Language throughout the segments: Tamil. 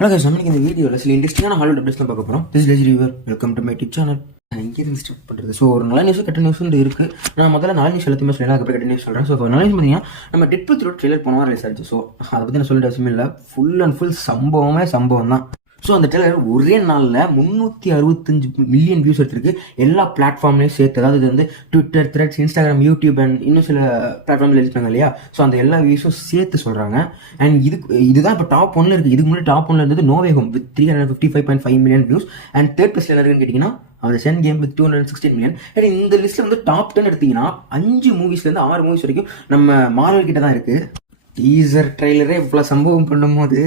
ஹலோ guys, நம்ம இந்த வீடியோவில் சில இன்ட்ரெஸ்டிங்கான ஹாலிவுட் அப்டேட்ஸ் தான் பார்க்க போகிறோம். This is river. Welcome to my YouTube channel. இங்கே ஸ்டார்ட் பண்ணுறது. ஸோ ஒரு நல்ல நியூஸ் கெட்ட நியூஸ் இருக்குது. நான் முதல்ல நல்ல நியூஸ் எல்லாத்தையுமே சொல்லலாம், அதுக்கப்புறம் கெட்ட நியூஸ் சொல்கிறேன். ஸோ நல்ல நியூஸ் பார்த்தீங்கன்னா நம்ம டெட்பூல் த்ரூ ட்ரெய்லர் போன வாரம் ரிலீஸ் ஆச்சு. ஸோ அதை பற்றி நான் சொல்லிட்டு அவசியம் இல்லை. ஃபுல் அண்ட் ஃபுல் சம்பவம் தான். ஸோ அந்த ட்ரெய்லர் ஒரே நாளில் 365 மில்லியன் வியூஸ் எடுத்திருக்கு. எல்லா பிளாட்ஃபார்ம்லையும் சேர்த்து, அதாவது இது வந்து Twitter, Threads, Instagram, YouTube and இன்னும் சில பிளாட்ஃபார்மில் எழுதிப்பாங்க இல்லையா. ஸோ அந்த எல்லா வியூஸும் சேர்த்து சொல்கிறாங்க. அண்ட் இதுதான் இப்போ டாப் 1 இருக்குது. இதுக்கு முன்னாடி டாப் 1 இருந்தது No Way Home with 355.5 million views. And third பிளேஸ்ல என்ன இருக்குன்னு கேட்டிங்கன்னா அந்த சென் கேம் வித் 216 மில்லியன். அண்ட் இந்த லிஸ்ட்டில் வந்து டாப் 10 எடுத்தீங்கன்னா 5 மூவிஸ்லேருந்து 6 மூவிஸ் வரைக்கும் நம்ம மார்வல் கிட்ட தான் இருக்குது. டீசர் ட்ரெய்லரே இவ்வளோ சம்பவம் பண்ணும்போது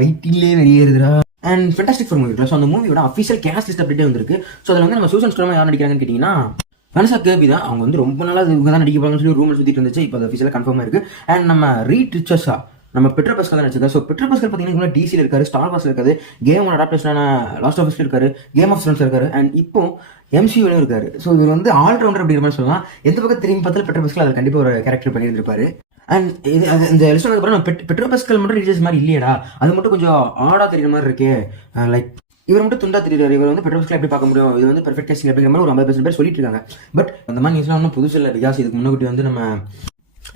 வெயிட்டிங்லேயே வெளியேறுதுடா. அண்ட் ஃபென்டாஸ்டிக் ஃபோர் மூவி இருக்குல்ல, ஸோ அந்த மூவியோட அஃபிஷியல் கேஸ்ட் லிஸ்ட் அப்டேட்டே வந்திருக்கு. ஸோ அதில் வந்து நம்ம சூசன் ஸ்டோரமா யார் நடிக்கிறாங்கன்னு கேட்டிங்கன்னா வனசா கேர்பி தான். அவங்க வந்து ரொம்ப நாளாக இவங்க தான் நடிக்க போகிறாங்கன்னு சொல்லி ரூமர் சுற்றிட்டு இருந்துச்சு. இப்போ அது அஃபிஷியலாக கன்ஃபார்மாக இருக்குது. அண்ட் நம்ம ரீட் ரிச்சர்ஸா நம்ம பெட்ரோ பஸ்கல் தான் நடிச்சிருக்காரு. ஸோ பெட்ரோ பஸ்கல் பார்த்தீங்கன்னா டிசியில் இருக்காரு, ஸ்டார் வார்ஸ்ல இருக்காரு, கேமோட அடாப்டேஷனான லாஸ்ட் ஆஃப் அஸ்ல இருக்காரு, கேம் ஆஃப் த்ரோன்ஸ் இருக்காரு, அண்ட் இப்போ எம்சியூலையும் இருக்காரு. ஸோ இவர் வந்து ஆல்ரவுண்டர் அப்படிங்கிற மாதிரி சொல்லலாம். எந்த பக்கம் திரும்பி பார்த்தாலும் பெட்ரோ பஸ்கல் அதில் கண்டிப்பாக ஒரு கேரக்டர் பண்ணியிருந்திருப்பாரு. அண்ட் இந்த லிஸ்ட் அப்புறம் நம்ம பெட்ரோ பஸ்கல் மட்டும் ரீச்சர்ஸ் மாதிரி இல்லையடா, அது மட்டும் கொஞ்சம் ஆடா தெரியுற மாதிரி இருக்கே. லைக் இவர் மட்டும் துண்டா தெரியுறாரு. இவர் வந்து பெட்ரோ பஸ்கல் எப்படி பார்க்க முடியும், இது வந்து பெர்ஃபெக்ட் கேஸ்டிங் அப்படிங்கிற மாதிரி ஒரு 50% பேர் சொல்லிட்டு இருக்காங்க. பட் அந்த மாதிரி நியூஸ்லாம் ஒன்றும் புதுசு இல்லை. பிகாஸ் இதுக்கு முன்னாடி வந்து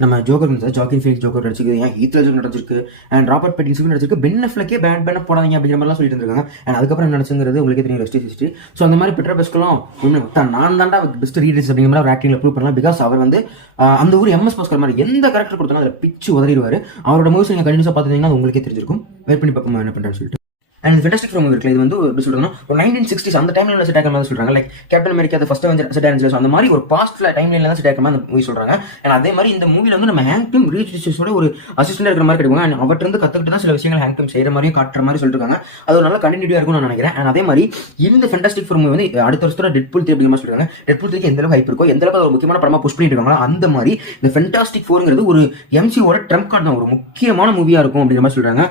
நம்ம ஜோக்கர் ஜாக்கின் ஃபீனிக்ஸ் ஜோக்கர் நடிச்சிருக்கு, ஏன் ஹீத் லெட்ஜர் நடிச்சிருக்கு, அண்ட் ராபர்ட் பேட்டின்சன் நடிச்சிருக்கு, பென் அஃப்லெக்கே பேன் போடாதீங்க அப்படிங்கிற மாதிரிலாம் சொல்லிட்டு இருக்காங்க. அண்ட் அதுக்கப்புறம் என்ன நடச்சுங்கிறது உங்களுக்கே தெரியும், ரெஸ்ட் ஹிஸ்ட்ரி. ஸோ அந்த மாதிரி பெட்ரோ பஸ்கலும் நான் தாண்டா பெஸ்ட் ரீடர்ஸ் அப்படிங்கிற மாதிரி ஒரு ஆக்டிங்ல ப்ரூவ் பண்ணலாம். பிகாஸ் அவர் வந்து அந்த ஊர் எம்எஸ் பாஸ்கர் மாதிரி எந்த கேரக்டர் கொடுத்தாலும் அதில் பிச்சு உதறிடுவார். அவரோட மூவிஸ் நீங்கள் கண்டினியூஸாக பார்த்துட்டீங்கன்னா அது உங்களுக்கே தெரிஞ்சிருக்கும். வெயிட் பண்ணி பார்ப்போம் என்ன பண்ணுறேன்னு சொல்லிட்டு. அண்ட் ஃபென்டாஸ்டிக் ஃபோர் மூவி இருக்குல்ல, இது வந்து எப்படி சொல்றாங்கன்னா ஒரு 1960s அந்த டைம்ல செட் ஆகிற மாதிரி சொல்றாங்க. லைக் கேப்டன் அமெரிக்கா அது ஃபர்ஸ்ட் செட் ஆயிருந்துச்சு. அந்த மாதிரி ஒரு பாஸ்ட் டைம்ல தான் செட் ஆகிற மாதிரி அந்த மூவி சொல்றாங்க. அண்ட் அதே மாதிரி இந்த மூவில வந்து நம்ம ஹேங்க் பிம் ரீட் ரிச்சர்ஸோட ஒரு அசிஸ்டன்ட் இருக்கிற மாதிரி கிடைக்கும். அண்ட் அவர்கிட்ட இருந்து கத்துக்கிட்டு தான் சில விஷயங்கள் ஹேங்க் பிம் செய்யற மாதிரியும் காட்டுற மாதிரி சொல்லிருக்காங்க. அது ஒரு நல்ல கண்டினியூட்டியா இருக்கும்னு நான் நினைக்கிறேன். அண்ட் அதே மாதிரி இந்த ஃபென்டாஸ்டிக் ஃபோர் மூவி வந்து அடுத்த வருஷத்தோட டெட்பூல் 3 அப்படிங்கிற மாதிரி சொல்றாங்க. டெட்பூல் 3 எந்த அளவுக்கு ஹைப் இருக்கோ, எந்த அளவுக்கு ஒரு முக்கியமான படமா புஷ் பண்ணிட்டு இருக்காங்களோ, அந்த மாதிரி இந்த ஃபென்டாஸ்டிக் ஃபோர்ங்கிறது ஒரு எம்சியோட ட்ரம்ப் கார்டு தான், ஒரு முக்கியமான மூவியா இருக்கும் அப்படிங்கிற மாதிரி சொல்றாங்க.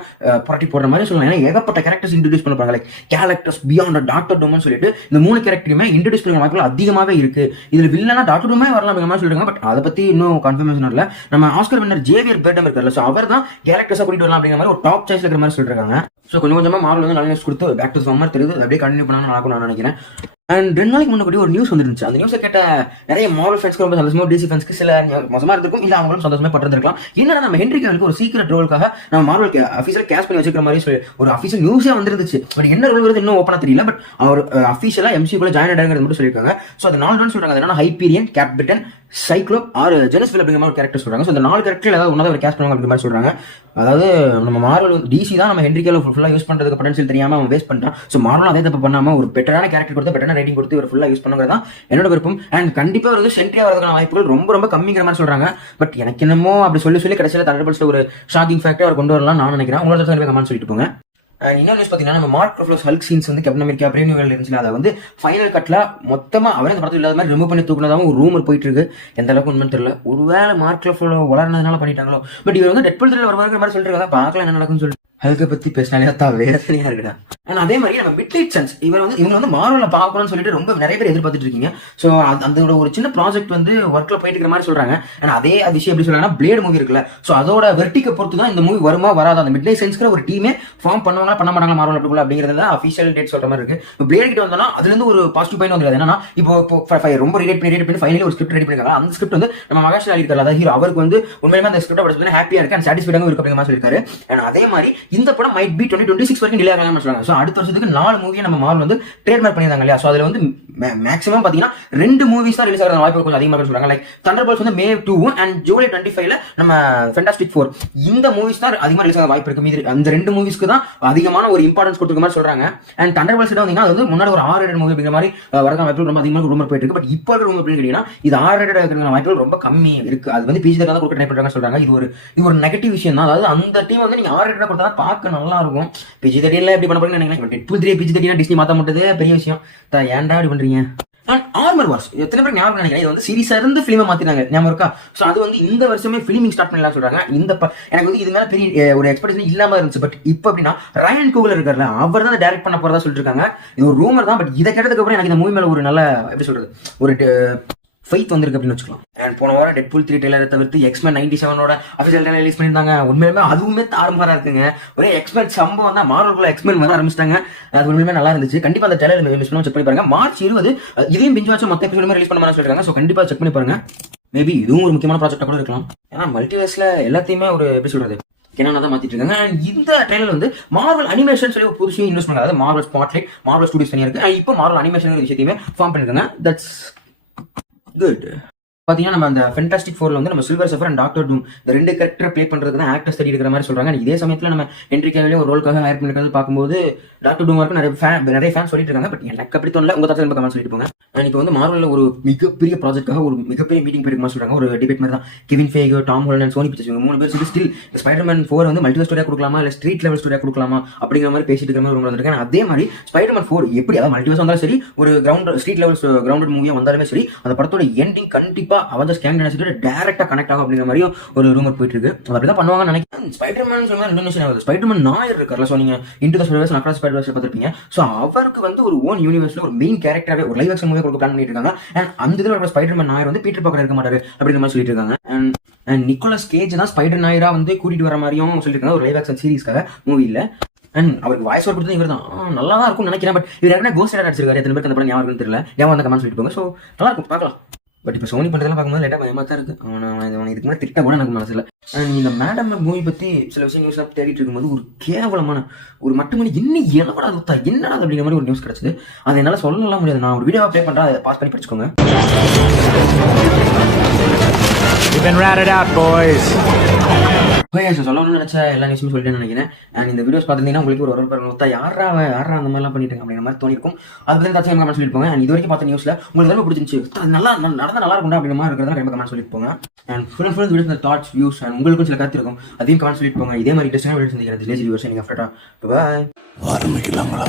புரட்டி போடுற மாதிரி சொல்லலாம். ஏன்னா ஏகப்பட்ட கேரக்டர்ஸ் இன்ட்ரோடியூஸ் பண்ண போறாங்க. கேரக்டர்ஸ் பியாண்ட் டாக்டர் டூம்னு சொல்லிட்டு இந்த 3 கேரக்டருமே இன்ட்ரோடியூஸ் பண்ண வாய்ப்புகள் அதிகமாவே இருக்கு. இதுல வில்லனா டாக்டர் டூமே வரலாம் அப்படிங்கிற மாதிரி சொல்றாங்க. பட் அதை பத்தி இன்னும் கன்ஃபர்மேஷன் இல்ல. நம்ம ஆஸ்கர் வின்னர் ஜேவியர் பேர்டம் இருக்கார்ல, சோ அவர் தான் கேரக்டர்ஸா கூட்டிட்டு வரலாம் அப்படிங்கிற மாதிரி ஒரு டாப் சாய்ஸ் இருக்கிற மாதிரி சொல்றாங்க. ஸோ கொஞ்சம் கொஞ்சமா மார்வல் வந்து நல்ல நியூஸ் கொடுத்து பேக் டு சம்மர் தெரியுது, அப்படியே கண்டினியூ பண்ணாலும் நடக்கும் நான் நினைக்கிறேன். அண்ட் 2 நாளைக்கு முன்னாடி ஒரு நியூஸ் வந்துருந்துச்சு. அந்த நியூஸை கேட்ட நிறைய மார்வல் ஃபேன்ஸ்க்கு ரொம்ப சந்தோஷமா, டிசி ஃபேன்ஸ்க்கு சில மோசமா இருந்திருக்கும், இல்ல அவங்களும் சந்தோஷமா பட்டிருக்கலாம். என்னன்னா நம்ம ஹென்ரி கேவிலுக்கு ஒரு சீக்ரெட் ரோலுக்காக நம்ம மார்வல் அஃபீஷியலா கேஷ் பண்ணி வச்சிருக்கிற மாதிரி சொல்லி ஒரு அஃபீஷியல் நியூஸே வந்துருந்துச்சு. பட் என்ன ரோல் வருது இன்னும் ஓப்பனா தெரியல. பட் அவர் அஃபீஷியலா எம்சியூக்குள்ள ஜாயின் ஆயிடுங்கிறது மட்டும் சொல்லியிருக்காங்க. ஸோ அது 4 சொல்றாங்க. என்னன்னா ஹைப்பீரியன், கேப்டன், சைக்ளோப் ஆர் ஜெனஸ்வில் அப்படிங்கிற மாதிரி ஒரு கேரக்டர் சொல்றாங்க. ஸோ இந்த 4 கேரக்டர் ஏதாவது ஒன்றாவது ஒரு கேஷ் பண்ணுவாங்க அப்படி மாதிரி சொல்றாங்க. அதாவது நம்ம மார்வல் டிசி தான் நம்ம ஹென்ரி கேவில் ஃபுல்லாக யூஸ் பண்றதுக்கு பொட்டன்ஷியல் தெரியாம அவன் வேஸ்ட் பண்ணிட்டான். ஸோ மார்வல் அதே தப்பு பண்ணாம ஒரு பெட்டரான கேரக்டர் கொடுத்து பெட்டரான ரேட்டிங் கொடுத்து ஒரு ஃபுல்லாக யூஸ் பண்ணுங்கிறது தான் என்னோட விருப்பம். அண்ட் கண்டிப்பா ஒரு சென்ட்ரியா வரதுக்கான வாய்ப்புகள் ரொம்ப ரொம்ப கம்மிங்கிற மாதிரி சொல்றாங்க. பட் எனக்கு என்னமோ அப்படி சொல்லி கடைசியில் தண்டர்போல்ட்ஸ்ல ஒரு ஷாக்கிங் ஃபேக்டர் அவர் கொண்டு வரலாம் நான் நினைக்கிறேன். உங்களோட கமெண்ட் சொல்லிட்டு போங்க. இன்னொரு நியூஸ் பார்த்தீங்கன்னா நம்ம மார்க் ரஃப்லோஸ் ஹல்க் சீன்ஸ் வந்து captain America brave new world இருந்துச்சு, அதை வந்து ஃபைனல் கட்ல மொத்தமா அவரே அந்த படத்தில் இல்லாத மாதிரி ரிமூவ் பண்ணி தூக்குனதாகவும் ஒரு ரூமர் போயிட்டு இருக்கு. எந்த அளவுக்கு உண்மைன்னு தெரியல. ஒருவேளை மார்க் ரஃப்லோ வளர்னதுனால பண்ணிட்டாங்களோ. பட் இவர் வந்து டெட்பூல் 3 வருவாங்க மாதிரி சொல்லிட்டு பார்க்கலாம் என்ன நடக்கும்னு சொல்லிட்டு ஹல்கை பத்தி பேசினாலே தான் வேதனையா இருக்குடா. அண்ட் அதே மாதிரி நம்ம மிட்நைட் சன்ஸ் இவங்க வந்து மார்வல்ல பார்க்கணும்னு சொல்லிட்டு ரொம்ப நிறைய பேர் எதிர்பார்த்துட்டு இருக்கீங்க. ஸோ அதோட ஒரு சின்ன ப்ராஜெக்ட் வந்து ஒர்க்ல போயிட்டு இருக்கிற மாதிரி சொல்றாங்க. அண்ட் அதே விஷயம் எப்படி சொல்றாங்கன்னா பிளேட் மூவி இருக்குல்ல, ஸோ அதோட வெர்டிக்கை பொறுத்து தான் இந்த மூவி வருமா வராது. அந்த மிட்நைட் சன்ஸ்க்கு ஒரு டீமே ஃபார்ம் பண்ணுவாங்களா பண்ண மாட்டாங்களா மார்வல் அப்படிங்கிறது தான் அஃபிஷியல் டேட் சொல்ற மாதிரி இருக்கு. இப்போ பிளேட் கிட்ட வந்தோம்னா அதுல இருந்து ஒரு பாசிட்டிவ் பாயிண்ட் வந்துருது. என்னன்னா இப்போ ரொம்ப ரீட் பண்ணி ஃபைனலி ஒரு ஸ்கிரிப்ட் ரெடி பண்ணிருக்காங்க. அந்த ஸ்கிரிப்ட் வந்து நம்ம மகாஷ் அலி இருக்காரு, அதாவது ஹீரோ, அவருக்கு வந்து உண்மையுமே அந்த ஸ்கிரிப்ட் படிச்சு ஹாப்பியா இருக்கு அண்ட் சாட்டிஸ்ஃபைடாக இருக்கு அப்படிங்கிற மாதிரி சொல்லிருக்காரு. அண்ட் அதே மாதிரி இந்த படம் மைட் பி 2026 வரைக்கும் டிலே ஆகலாம்னு சொல்றாங்க. ஸோ அடுத்த வருஷத்துக்கு 4 மூவியை நம்ம மார்வல் வந்து ட்ரேட்மார்க் பண்ணியிருந்தாங்க இல்லையா. ஸோ அதுல வந்து மேக்ஸிமம் பார்த்தீங்கன்னா 2 மூவிஸ் தான் ரிலீஸ் ஆகிற வாய்ப்பு கொஞ்சம் அதிகமாக சொல்றாங்க. லைக் தண்டர்போல்ட்ஸ் வந்து May 2 அண்ட் July 25 நம்ம ஃபென்டாஸ்டிக் 4 இந்த மூவிஸ் தான் அதிகமாக ரிலீஸ் ஆக வாய்ப்பு இருக்கு. மீது அந்த 2 மூவிஸ்க்கு தான் அதிகமான ஒரு இம்பார்ட்டன்ஸ் கொடுத்துக்க மாதிரி சொல்றாங்க. அண்ட் தண்டர்போல்ட்ஸ் வந்தீங்கன்னா அது வந்து முன்னாடி ஒரு R-rated மூவி அப்படிங்கிற மாதிரி வரக்கான வாய்ப்புகள் ரொம்ப அதிகமாக ரூமர் போயிட்டு இருக்கு. பட் இப்போ இருக்கிற ரூமர் அப்படின்னு கேட்டீங்கன்னா இது R-rated இருக்கிற வாய்ப்புகள் ரொம்ப கம்மி இருக்கு. அது வந்து PG தான் கொடுக்க ட்ரை பண்றாங்க சொல்றாங்க. இது ஒரு நெகட்டிவ் விஷயம் தான். அதாவது அந்த டீம் வந்து நீங்க R-rated கொடுத்தா பார்க்க நல்லா இருக்கும். PG-13 எப்படி பண்ண போறீங்கன்னு நினைக்கிறேன். டெட்பூல் 3 PG-13 டிஸ்னி மாத்த மாட்டது பெரிய விஷயம். ஏன்டா இப்படி பண்றீங்க? அண்ட் ஆர்மர் வார்ஸ் எத்தனை பேர் ஞாபகம் நினைக்கிறேன். இது வந்து சீரிஸா இருந்து ஃபிலிமை மாத்தினாங்க ஞாபகம் இருக்கா. ஸோ அது வந்து இந்த வருஷமே ஃபிலிமிங் ஸ்டார்ட் பண்ணலாம் சொல்றாங்க. எனக்கு வந்து இது மேல பெரிய ஒரு எக்ஸ்பெக்டேஷன் இல்லாம இருந்துச்சு. பட் இப்போ அப்படின்னா ரயன் கூகுள் இருக்கார்ல, அவர் தான் டைரக்ட் பண்ண போறதா சொல்லிட்டு இருக்காங்க. இது ஒரு ரூமர் தான். பட் இதை கேட்டதுக்கு அப்புறம் எனக்கு இந்த மூவி மேல ஒரு நல்ல எப்படி சொல்றது ஒரு ஃபைத் வந்திருக்கு அப்படின்னு வச்சுக்கலாம். அண்ட் போன வாரம் டெட்பூல் 3 ட்ரெய்லரை தவிர்த்து எக்ஸ்மேன் 97ஓட அஃபிஷியல் ட்ரெய்லர் ரிலீஸ் பண்ணியிருந்தாங்க. உண்மையிலுமே அதுவுமே தாறுமாறா இருக்குங்க. ஒரே எக்ஸ்மேன் சம்பவம் தான். மார்வலுக்குள்ள எக்ஸ்மேன் வர ஆரம்பிச்சிட்டாங்க. அது உண்மையுமே நல்லா இருந்துச்சு. கண்டிப்பா அந்த ட்ரெய்லர் மிஸ் பண்ணாம செக் பண்ணி பாருங்க. மார்ச் 20 இதையும் பிஞ்ச் வாட்ச் மொத்த எபிசோடுமே ரிலீஸ் பண்ண மாதிரி சொல்லிருக்காங்க. ஸோ கண்டிப்பா செக் பண்ணி பாருங்க. மேபி இதுவும் ஒரு முக்கியமான ப்ராஜெக்டா கூட இருக்கலாம். ஏன்னா மல்டிவர்ஸ்ல எல்லாத்தையுமே ஒரு எப்படி சொல்றது கேனானா தான் மாத்திட்டு இருக்காங்க. அண்ட் இந்த ட்ரெய்லர் வந்து மார்வல் அனிமேஷன் சொல்லி ஒரு புதுசு இன்வெஸ்ட் பண்ணாங்க. அதாவது மார்வல் ஸ்பாட்லைட், மார்வல் ஸ்டுடியோஸ் தனியா இருக்கு. இப்போ மார்வல் அனிமேஷன் விஷயத்தையுமே ஃபார்ம் பண்ணிருக்காங்க. That's good. பாத்தீங்கன்னா நம்ம அந்த ஃபென்டாஸ்டிக் ஃபோர்ல வந்து நம்ம சில்வர் சர்ஃபர் அண்ட் டாக்டர் டூம் இந்த 2 கேரக்டர் ப்ளே பண்றதுக்கு தான் ஆக்டர்ஸ் தேடி இருக்கிற மாதிரி சொல்றாங்க. இதே சமயத்துல நம்ம ஹென்ரி கேவிலே ஒரு ரோலுக்காக ஹையர் பண்ணிருக்கிறது பார்க்கும்போது டாக்டர் டூம் வரைக்கும் நிறைய ஃபேன் சொல்லிட்டு இருக்காங்க. பட் எனக்கு அப்படி தோணல. உங்க தாத்தா கமெண்ட் சொல்லிட்டு போங்க. அண்ட் இப்போ வந்து மார்வல்ல ஒரு மிகப்பெரிய ப்ராஜெக்டாக ஒரு மிகப்பெரிய மீட்டிங் போயிருக்குமா சொல்றாங்க. ஒரு டிபேட் மாதிரி தான். Kevin Feige, Tom Holland and Sony Pictures 3 பேர் சொல்லி ஸ்டில் ஸ்பைடர்மேன் 4 வந்து மல்டிவர் ஸ்டோரியா கொடுக்கலாமா இல்ல ஸ்ட்ரீட் லெவல் ஸ்டோரியா கொடுக்கலாமா அப்படிங்கிற மாதிரி பேசிட்டு இருக்கிற மாதிரி வந்திருக்காங்க. அதே மாதிரி ஸ்பைடர்மேன் 4 எப்படி அதாவது மல்டிவர்ஸ் வந்தாலும் சரி, ஒரு ஸ்ட்ரீட் லெவல் கிரவுண்டட் மூவியா வந்தாலுமே சரி, அந்த படத்தோட எண்டிங் கண்டிப்பா அவெஞ்சர்ஸ் கேங் டைரக்டா கனெக்ட் ஆகும் அப்படிங்கிற மாதிரியும் ஒரு ரூமர் போயிட்டு இருக்கு. அப்படிதான் பண்ணுவாங்கன்னு நினைக்கிறேன். ஸ்பைடர்மேன் சொன்னா ரெண்டு நிமிஷம் ஆகுது. ஸ்பைடர்மேன் நாயர் இருக்கார்ல, சோ நீங்க into the Spider-Verse across Spider-Verse பார்த்திருப்பீங்க. சோ அவருக்கு வந்து ஒரு ஓன் யூனிவர்ஸ்ல ஒரு மெயின் கேரக்டராவே ஒரு லைவ் ஆக்ஷன் மூவி கொடுக்க பிளான் பண்ணிட்டு இருக்காங்க. அண்ட் அந்த இதுல ஒரு ஸ்பைடர்மேன் நாயர் வந்து பீட்டர் பார்க்கர் இருக்க மாட்டாரு அப்படிங்கிற மாதிரி சொல்லிட்டு இருக்காங்க. அண்ட் நிக்கோலஸ் கேஜ் தான் ஸ்பைடர் நாயரா வந்து கூட்டிட்டு வர மாதிரியும் சொல்லிருக்காங்க ஒரு லைவ் ஆக்ஷன் சீரிஸ்க்காக மூவில. அண்ட் அவருக்கு வாய்ஸ் ஓவர் கொடுத்தது இவர் தான். நல்லா தான் இருக்கும்னு நினைக்கிறேன். பட் இவர் யாருன்னா கோஸ்ட் ரைடர் அடிச்சிருக்காரு. எத்தனை பேருக்கு அந்த படம் ஞாபகம் தெரியல. ஞாபகம் அந்த கமெண்ட் சொல்லிட்டு போங்க. சோ நல்லா இருக்கும், பார்க்கலாம். பட் இப்போ சோனி பண்ணுறதுலாம் பார்க்கும்போது லைட்டாக பயமாக தான் இருக்கு. அவனை இதுக்கு முன்னாடி திட்ட கூட எனக்கு மனசில். இந்த மேடம் மூவி பற்றி சில விஷயம் நியூஸ்லாம் தேடிட்டு இருக்கும்போது ஒரு கேவலமான ஒரு மட்டுமணி என்ன எவ்வளோ அதுத்தா என்னடா அப்படிங்கிற மாதிரி ஒரு நியூஸ் கிடச்சிது. அதை என்னால் சொல்லலாம் முடியாது. நான் ஒரு வீடியோவை ப்ளே பண்ணுறேன், அதை பாஸ் பண்ணி படிச்சுக்கோங்க. சொல்லணும்னு நினைச்ச எல்லா நியூஸுமே சொல்லிட்டேன்னு நினைக்கிறேன். அண்ட் இந்த வீடியோஸ் பார்த்துருந்தீங்கன்னா உங்களுக்கு ஒரு யாரா அந்த மாதிரிலாம் பண்ணிட்டு அப்படிங்கிற மாதிரி தோணிருக்கும். அதை பற்றி ஏதாச்சும் கமெண்ட் சொல்லிருப்போங்க. அண்ட் இது வரைக்கும் பார்த்த நியூஸ்ல உங்களுக்கு ரொம்ப பிடிச்சிருந்துச்சு, நல்லா நடந்தா நல்லா இருக்கும் அப்படிங்கிற மாதிரி இருக்கிறதா ரொம்ப கமெண்ட் சொல்லிட்டு போங்க. And full and full videos இந்த தாட்ஸ் வியூஸ் அண்ட் உங்களுக்கும் சில கருத்து இருக்கும், அதையும் கமெண்ட் சொல்லிட்டு போங்க. இதே மாதிரி இன்ட்ரெஸ்டிங்கான வீடியோஸ் சந்திக்கிறேன். Village viewers. நீங்கள் ஃப்ரெண்டா பாய். ஆரம்பிக்கலாங்களா?